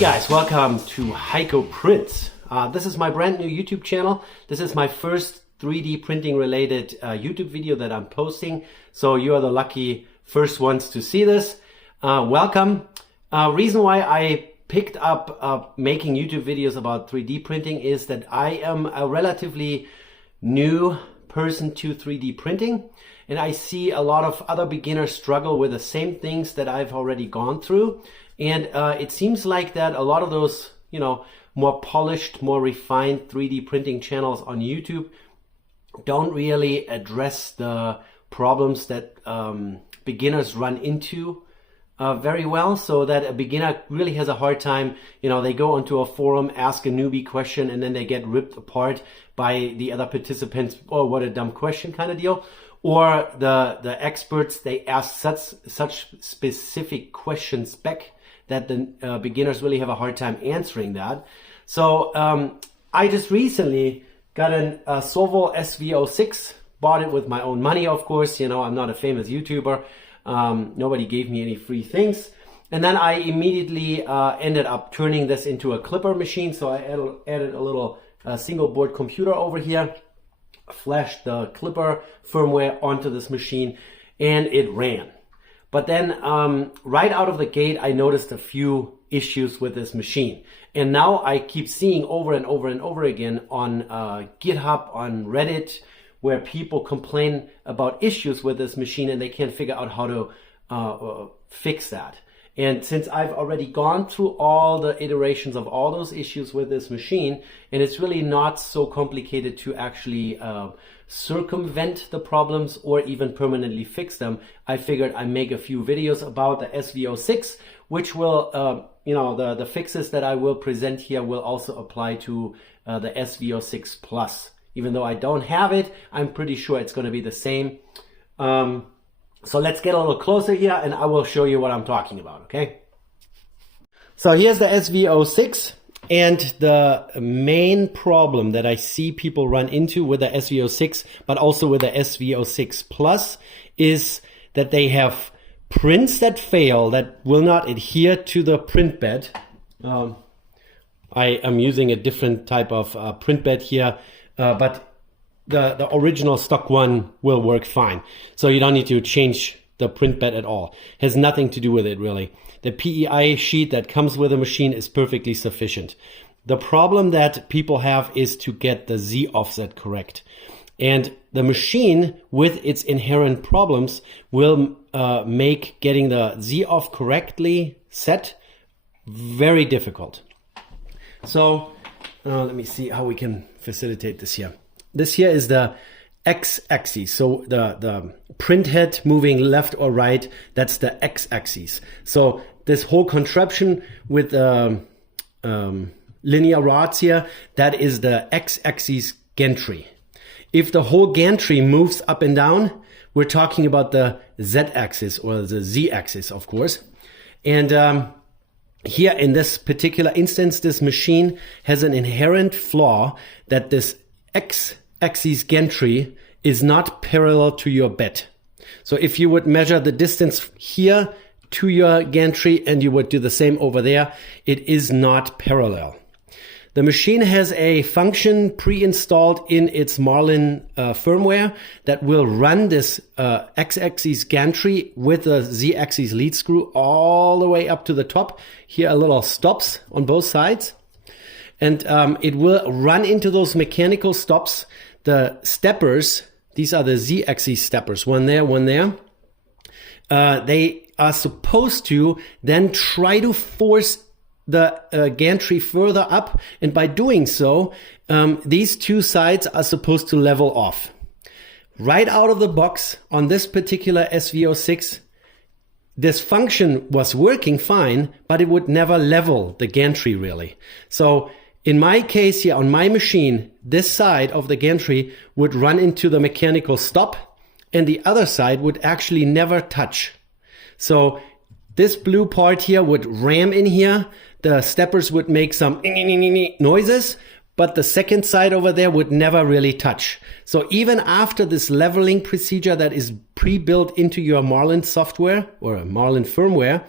guys, welcome to Heiko Prints. This is my brand new YouTube channel. This is my first 3D printing related YouTube video that I'm posting. So you are the lucky first ones to see this. Welcome. Reason why I picked up making YouTube videos about 3D printing is that I am a relatively new person to 3D printing. And I see a lot of other beginners struggle with the same things that I've already gone through. And it seems like that a lot of those, more polished, more refined 3D printing channels on YouTube don't really address the problems that beginners run into very well. So that a beginner really has a hard time, they go onto a forum, ask a newbie question, and then they get ripped apart by the other participants. Oh, what a dumb question kind of deal. Or the experts, they ask such specific questions back that the beginners really have a hard time answering that. So I just recently got a Sovol SV06, bought it with my own money, of course. I'm not a famous YouTuber. Nobody gave me any free things. And then I immediately ended up turning this into a clipper machine. So I added a little single board computer over here, flashed the clipper firmware onto this machine, and it ran. But then right out of the gate, I noticed a few issues with this machine. And now I keep seeing over and over and over again on GitHub, on Reddit, where people complain about issues with this machine and they can't figure out how to fix that. And since I've already gone through all the iterations of all those issues with this machine, and it's really not so complicated to actually circumvent the problems or even permanently fix them, I figured I'd make a few videos about the SV06, which will, the fixes that I will present here will also apply to the SV06 Plus. Even though I don't have it, I'm pretty sure it's going to be the same. So let's get a little closer here and I will show you what I'm talking about, okay? So here's the SV06, and the main problem that I see people run into with the SV06, but also with the SV06 Plus, is that they have prints that fail, that will not adhere to the print bed. I am using a different type of print bed here, but the original stock one will work fine. So you don't need to change the print bed at all. Has nothing to do with it really. The PEI sheet that comes with the machine is perfectly sufficient. The problem that people have is to get the Z offset correct. And the machine, with its inherent problems, will make getting the Z off correctly set very difficult. So let me see how we can facilitate this here. This here is the x-axis, so the print head moving left or right, that's the x-axis. So this whole contraption with linear rods here, that is the x-axis gantry. If the whole gantry moves up and down, we're talking about the z-axis or the z-axis, of course. And here in this particular instance, this machine has an inherent flaw that this x-axis gantry is not parallel to your bed. So if you would measure the distance here to your gantry and you would do the same over there, it is not parallel. The machine has a function pre-installed in its Marlin firmware that will run this x-axis gantry with the z-axis lead screw all the way up to the top. Here are little stops on both sides. And it will run into those mechanical stops. The steppers, these are the z-axis steppers, one there, one there. They are supposed to then try to force the gantry further up. And by doing so, these two sides are supposed to level off. Right out of the box on this particular SV06, this function was working fine, but it would never level the gantry really. So in my case here on my machine, this side of the gantry would run into the mechanical stop and the other side would actually never touch. So this blue part here would ram in here. The steppers would make some noises, but the second side over there would never really touch. So even after this leveling procedure that is pre-built into your Marlin software or Marlin firmware,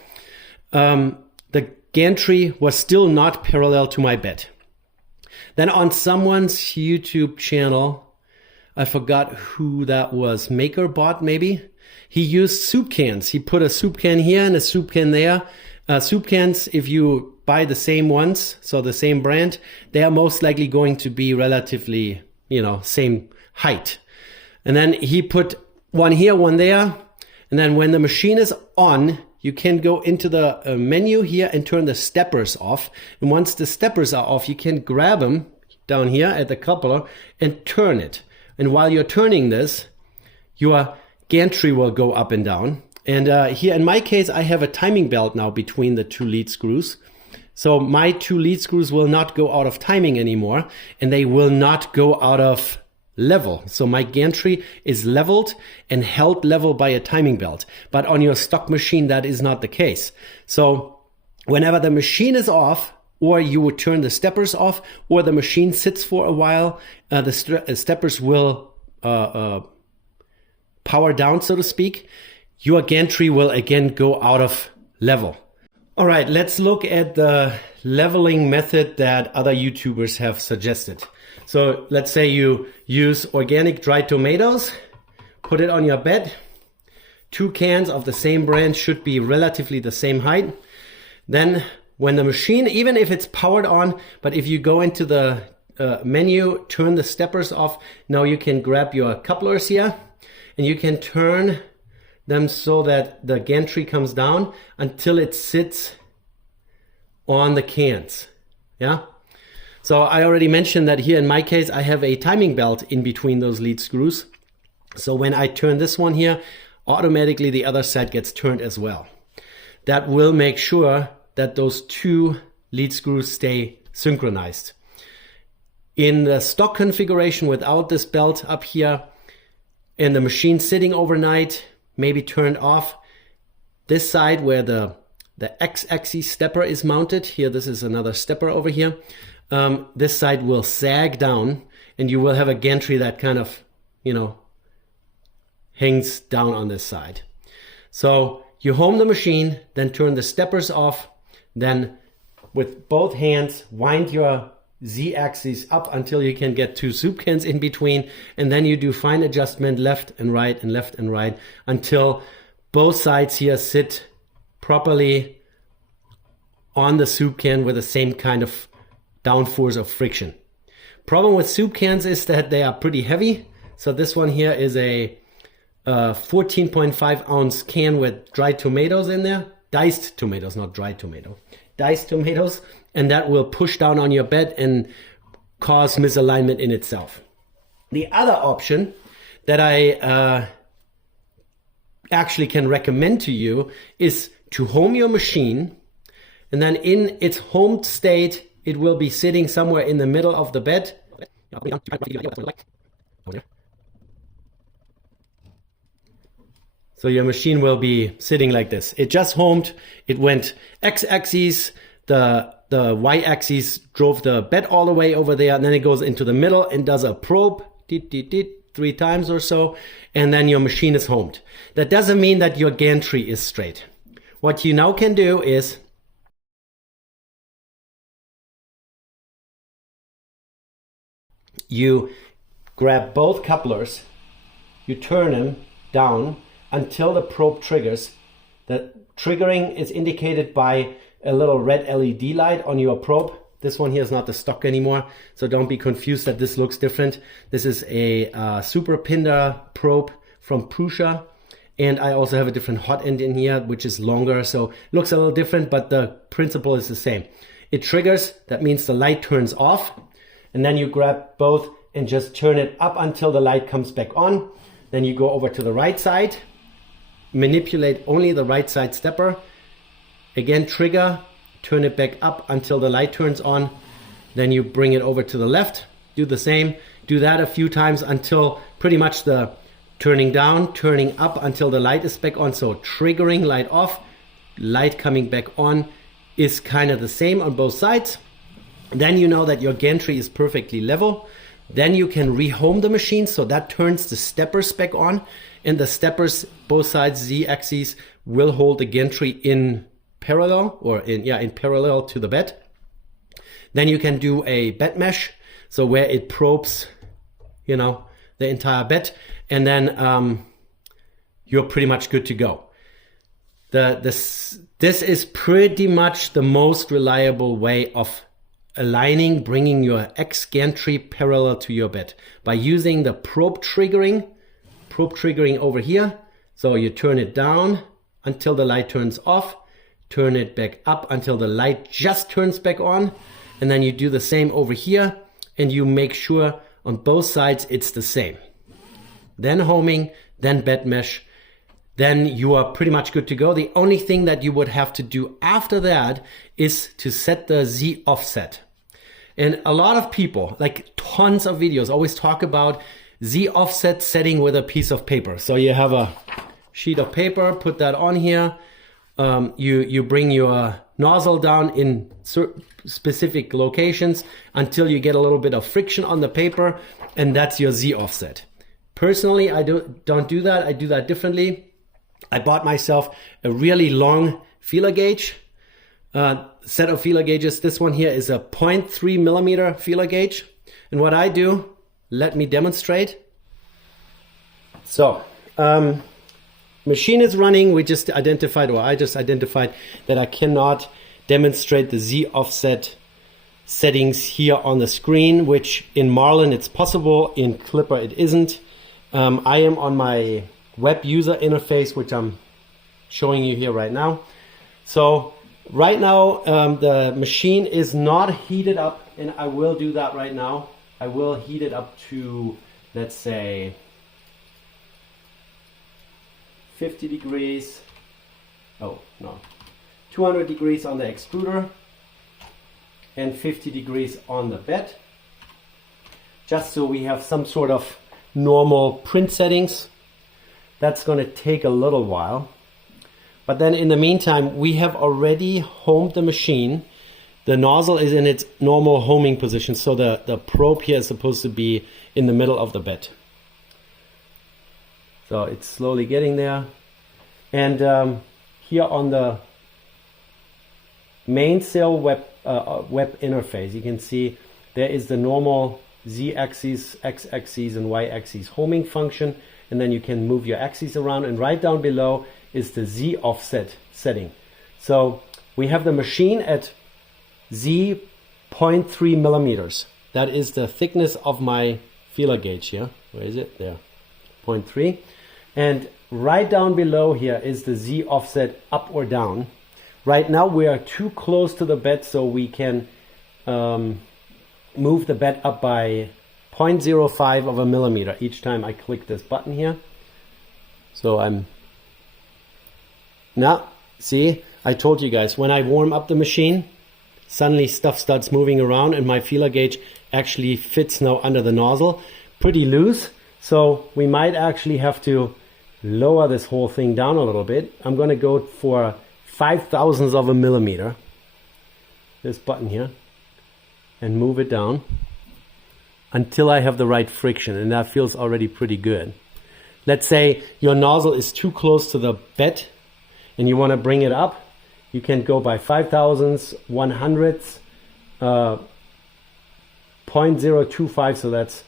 the gantry was still not parallel to my bed. Then on someone's YouTube channel, I forgot who that was, MakerBot maybe, he used soup cans. He put a soup can here and a soup can there. Soup cans, if you buy the same ones, so the same brand, they are most likely going to be relatively, same height. And then he put one here, one there. And then when the machine is on, you can go into the menu here and turn the steppers off. And once the steppers are off, you can grab them down here at the coupler and turn it. And while you're turning this, your gantry will go up and down. And here in my case, I have a timing belt now between the two lead screws. So my two lead screws will not go out of timing anymore, and they will not go out of level. So my gantry is leveled and held level by a timing belt. But on your stock machine, that is not the case. So whenever the machine is off, or you would turn the steppers off, or the machine sits for a while, the steppers will power down, so to speak. Your gantry will again go out of level. All right, let's look at the leveling method that other YouTubers have suggested. So let's say you use organic dried tomatoes, put it on your bed. 2 cans of the same brand should be relatively the same height. Then when the machine, even if it's powered on, but if you go into the menu, turn the steppers off, now you can grab your couplers here and you can turn them so that the gantry comes down until it sits on the cans. Yeah. So I already mentioned that here in my case, I have a timing belt in between those lead screws. So when I turn this one here, automatically the other side gets turned as well. That will make sure that those 2 lead screws stay synchronized. In the stock configuration without this belt up here and the machine sitting overnight, maybe turned off, this side where the X-axis stepper is mounted, here this is another stepper over here, this side will sag down and you will have a gantry that kind of, hangs down on this side. So you home the machine, then turn the steppers off, then with both hands wind your Z-axis up until you can get 2 soup cans in between, and then you do fine adjustment left and right and left and right until both sides here sit properly on the soup can with the same kind of downforce of friction. Problem with soup cans is that they are pretty heavy. So this one here is a 14.5 ounce can with dried tomatoes in there. Diced tomatoes, not dried tomato. Diced tomatoes. And that will push down on your bed and cause misalignment in itself. The other option that I actually can recommend to you is to home your machine, and then in its homed state, it will be sitting somewhere in the middle of the bed. So your machine will be sitting like this. It just homed, it went X-axis, the Y-axis drove the bed all the way over there, and then it goes into the middle and does a probe, 3 times or so, and then your machine is homed. That doesn't mean that your gantry is straight. What you now can do is you grab both couplers, you turn them down until the probe triggers. The triggering is indicated by a little red LED light on your probe. This one here is not the stock anymore, so don't be confused that this looks different. This is a Super Pinder probe from Prusa, and I also have a different hot end in here, which is longer, so it looks a little different, but the principle is the same. It triggers, that means the light turns off, and then you grab both and just turn it up until the light comes back on. Then you go over to the right side, manipulate only the right side stepper, again trigger, turn it back up until the light turns on, then you bring it over to the left, do the same, do that a few times until pretty much the turning down, turning up until the light is back on. So triggering, light off, light coming back on is kind of the same on both sides. Then you know that your gantry is perfectly level. Then you can rehome the machine, so that turns the steppers back on, and the steppers, both sides, Z-axis, will hold the gantry in parallel, or in parallel to the bed. Then you can do a bed mesh, so where it probes, you know, the entire bed, and then you're pretty much good to go. This is pretty much the most reliable way of aligning, bringing your X gantry parallel to your bed by using the probe triggering over here. So you turn it down until the light turns off, turn it back up until the light just turns back on, and then you do the same over here, and you make sure on both sides it's the same. Then homing, then bed mesh, then you are pretty much good to go. The only thing that you would have to do after that is to set the Z offset. And a lot of people, like tons of videos, always talk about Z offset setting with a piece of paper. So you have a sheet of paper, put that on here. You bring your nozzle down in specific locations until you get a little bit of friction on the paper, and that's your Z offset. Personally, I don't do that. I do that differently. I bought myself a really long feeler gauge, set of feeler gauges. This one here is a 0.3 millimeter feeler gauge. And what I do, let me demonstrate. So, machine is running. I just identified that I cannot demonstrate the Z offset settings here on the screen, which in Marlin it's possible, in Clipper it isn't. I am on my web user interface, which I'm showing you here right now. So right now the machine is not heated up, and I will do that right now. I will heat it up to, let's say, 50 degrees. Oh no, 200 degrees on the extruder and 50 degrees on the bed, just so we have some sort of normal print settings. That's going to take a little while, but then in the meantime we have already homed the machine. The nozzle is in its normal homing position, so the probe here is supposed to be in the middle of the bed. So it's slowly getting there, and here on the mainsail web interface you can see there is the normal Z-axis, X-axis and Y-axis homing function, and then you can move your axes around, and right down below is the Z offset setting. So we have the machine at Z 0.3 millimeters. That is the thickness of my feeler gauge here. Where is it? There, 0.3. And right down below here is the Z offset up or down. Right now we are too close to the bed, so we can move the bed up by 0.05 of a millimeter each time I click this button here. So I'm now, see, I told you guys, when I warm up the machine, suddenly stuff starts moving around, and my feeler gauge actually fits now under the nozzle pretty loose. So we might actually have to lower this whole thing down a little bit. I'm going to go for 0.005 of a millimeter, this button here, and move it down until I have the right friction, and that feels already pretty good. Let's say your nozzle is too close to the bed and you want to bring it up. You can go by 0.005, 100ths, 0.025, so that's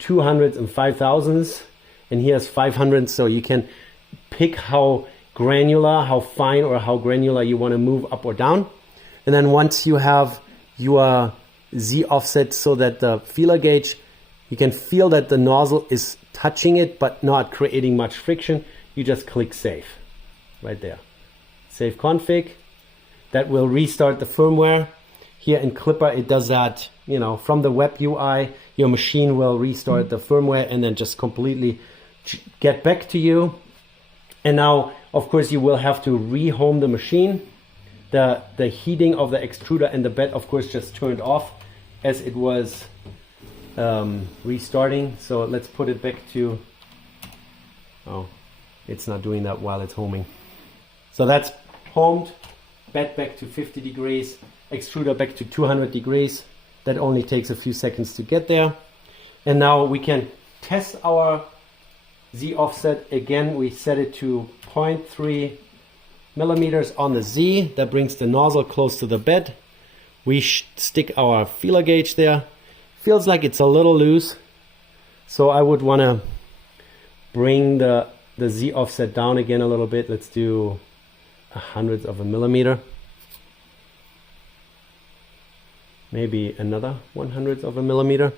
200ths and 0.005, and here's 500, so you can pick how granular, how fine or how granular you want to move up or down. And then once you have your Z offset so that the feeler gauge, you can feel that the nozzle is touching it but not creating much friction, you just click save right there. Save config. That will restart the firmware. Here in Clipper it does that, you know, from the web UI. Your machine will restart the firmware and then just completely get back to you. And now of course you will have to rehome the machine. The heating of the extruder and the bed of course just turned off as it was restarting. So let's put it back to, oh, it's not doing that while it's homing. So that's homed, bed back to 50 degrees, extruder back to 200 degrees. That only takes a few seconds to get there. And now we can test our Z offset. Again, we set it to 0.3 millimeters on the Z. That brings the nozzle close to the bed. We stick our feeler gauge there. Feels like it's a little loose, so I would want to bring the Z offset down again a little bit. Let's do 1/100th of a millimeter. Maybe another 1/100th of a millimeter.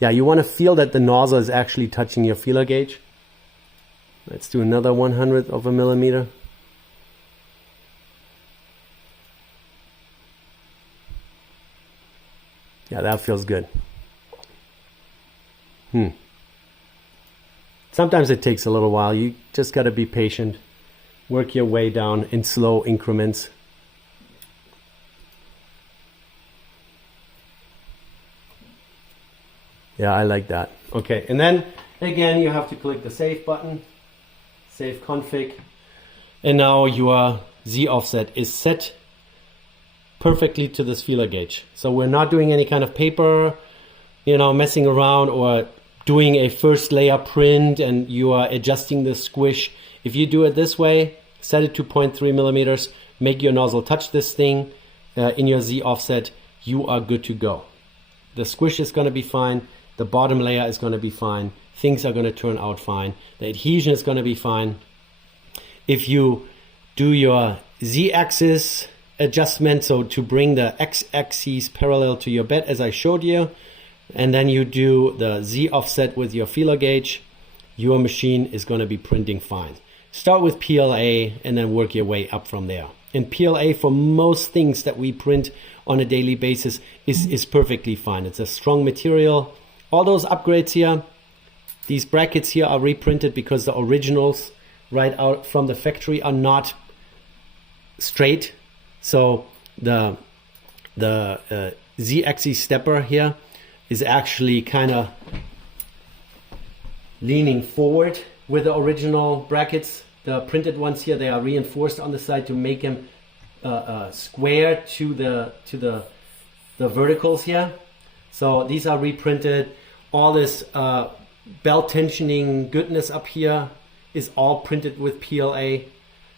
Yeah, you want to feel that the nozzle is actually touching your feeler gauge. Let's do another 1/100th of a millimeter. Yeah, that feels good. Sometimes it takes a little while. You just got to be patient. Work your way down in slow increments. Yeah, I like that. Okay, and then again, you have to click the save button, save config, and now your Z offset is set perfectly to this feeler gauge. So we're not doing any kind of paper, messing around or doing a first layer print and you are adjusting the squish. If you do it this way, set it to 0.3 millimeters, make your nozzle touch this thing in your Z offset, you are good to go. The squish is going to be fine. The bottom layer is going to be fine. Things are going to turn out fine. The adhesion is going to be fine. If you do your Z-axis adjustment, so to bring the X-axis parallel to your bed as I showed you, and then you do the Z offset with your feeler gauge, your machine is going to be printing fine. Start with PLA and then work your way up from there. And PLA for most things that we print on a daily basis is perfectly fine. It's a strong material. All those upgrades here, these brackets here are reprinted because the originals right out from the factory are not straight. So the Z-axis stepper here is actually kind of leaning forward with the original brackets. The printed ones here, they are reinforced on the side to make them square to the verticals here. So these are reprinted. All this belt tensioning goodness up here is all printed with PLA.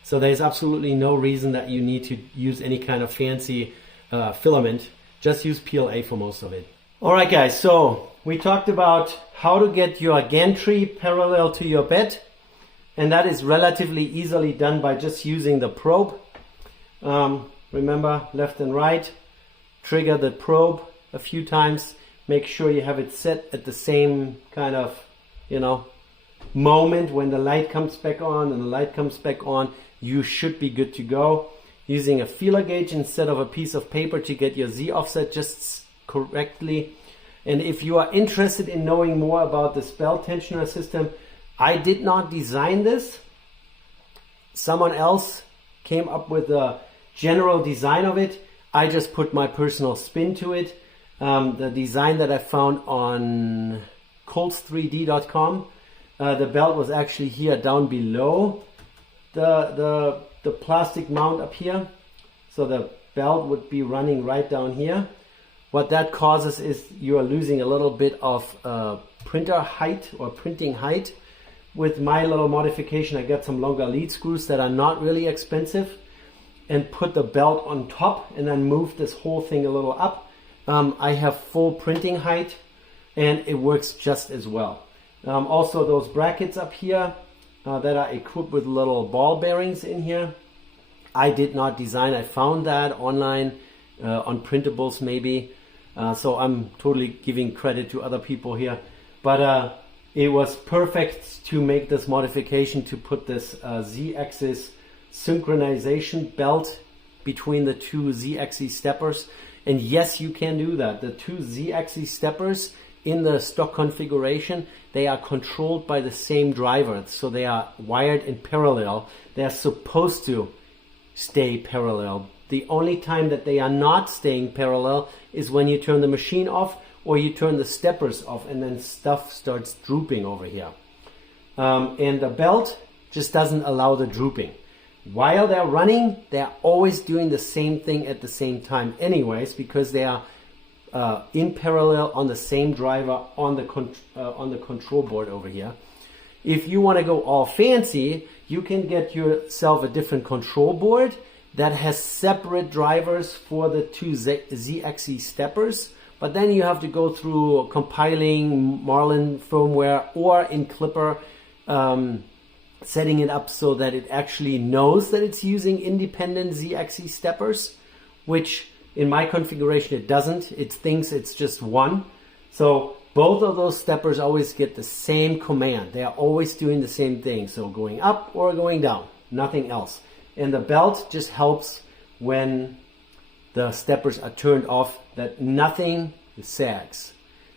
So there's absolutely no reason that you need to use any kind of fancy filament. Just use PLA for most of it. All right, guys, so we talked about how to get your gantry parallel to your bed. And that is relatively easily done by just using the probe. Remember, left and right. Trigger the probe a few times. Make sure you have it set at the same kind of, moment when the light comes back on and the light comes back on. You should be good to go. Using a feeler gauge instead of a piece of paper to get your Z offset just correctly. And if you are interested in knowing more about this belt tensioner system, I did not design this. Someone else came up with the general design of it. I just put my personal spin to it. The design that I found on colts3d.com. The belt was actually here down below the plastic mount up here. So the belt would be running right down here. What that causes is you are losing a little bit of printer height or printing height. With my little modification, I got some longer lead screws that are not really expensive and put the belt on top and then move this whole thing a little up. I have full printing height and it works just as well. Also those brackets up here that are equipped with little ball bearings in here, I did not design. I found that online on printables maybe. So I'm totally giving credit to other people here. But it was perfect to make this modification to put this Z-axis synchronization belt between the two Z-axis steppers. And yes, you can do that. The two Z-axis steppers in the stock configuration, they are controlled by the same driver. So they are wired in parallel. They are supposed to stay parallel. The only time that they are not staying parallel is when you turn the machine off or you turn the steppers off and then stuff starts drooping over here. And the belt just doesn't allow the drooping. While they're running, they're always doing the same thing at the same time anyways, because they are in parallel on the same driver on the control board over here. If you want to go all fancy, you can get yourself a different control board that has separate drivers for the two Z-axis steppers. But then you have to go through compiling Marlin firmware or in Clipper, setting it up so that it actually knows that it's using independent Z-axis steppers, which in my configuration it doesn't. It thinks it's just one. So both of those steppers always get the same command. They are always doing the same thing. So going up or going down, nothing else. And the belt just helps when the steppers are turned off, that nothing sags.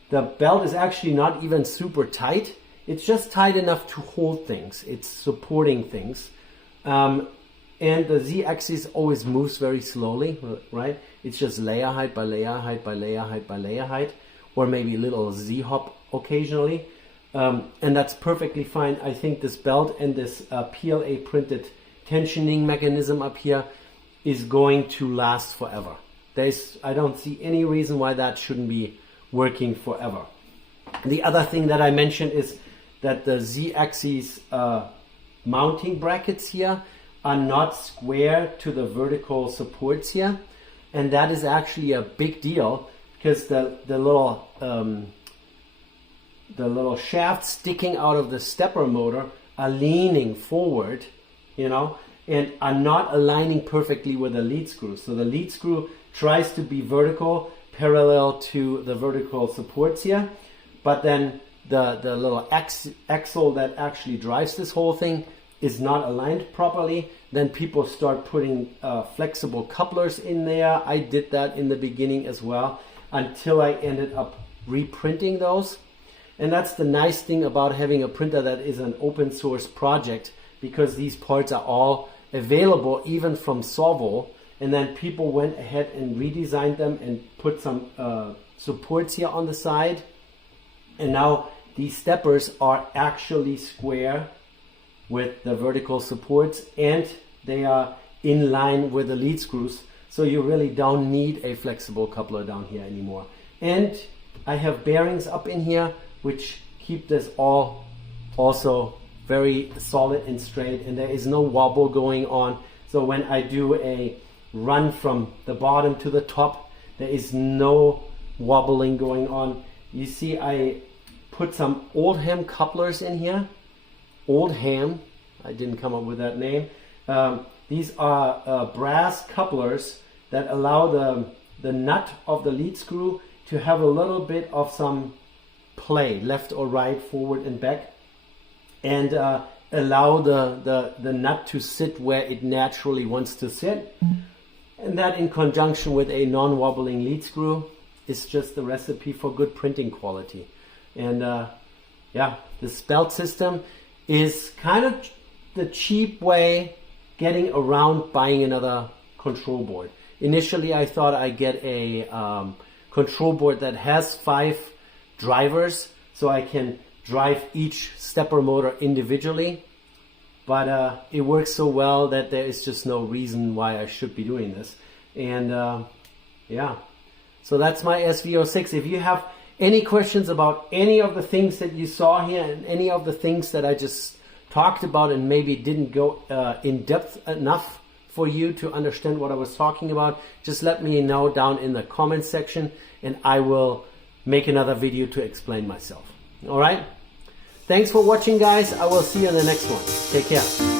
The belt is actually not even super tight. It's just tight enough to hold things. It's supporting things. And the Z-axis always moves very slowly, right? It's just layer height by layer height by layer height by layer height, or maybe a little Z-hop occasionally. And that's perfectly fine. I think this belt and this PLA printed tensioning mechanism up here is going to last forever. I don't see any reason why that shouldn't be working forever. The other thing that I mentioned is that the Z-axis mounting brackets here are not square to the vertical supports here. And that is actually a big deal, because the little shafts sticking out of the stepper motor are leaning forward, you know, and are not aligning perfectly with the lead screw. So the lead screw tries to be vertical, parallel to the vertical supports here, but then the little axle that actually drives this whole thing is not aligned properly. Then people start putting flexible couplers in there. I did that in the beginning as well, until I ended up reprinting those. And that's the nice thing about having a printer that is an open source project, because these parts are all available even from Sovol. And then people went ahead and redesigned them and put some supports here on the side. And now these steppers are actually square with the vertical supports, and they are in line with the lead screws. So you really don't need a flexible coupler down here anymore. And I have bearings up in here which keep this all also very solid and straight, and there is no wobble going on. So when I do a run from the bottom to the top, there is no wobbling going on. You see, I put some Oldham couplers in here. Oldham, I didn't come up with that name. These are brass couplers that allow the nut of the lead screw to have a little bit of some play, left or right, forward and back, and allow the nut to sit where it naturally wants to sit. And that, in conjunction with a non-wobbling lead screw, is just the recipe for good printing quality. And yeah, this belt system is kind of the cheap way getting around buying another control board. Initially, I thought I'd get a control board that has 5 drivers, so I can drive each stepper motor individually. But it works so well that there is just no reason why I should be doing this. And yeah, so that's my SV06. If you have any questions about any of the things that you saw here and any of the things that I just talked about and maybe didn't go in depth enough for you to understand what I was talking about, just let me know down in the comments section, and I will make another video to explain myself. All right? Thanks for watching, guys. I will see you in the next one. Take care.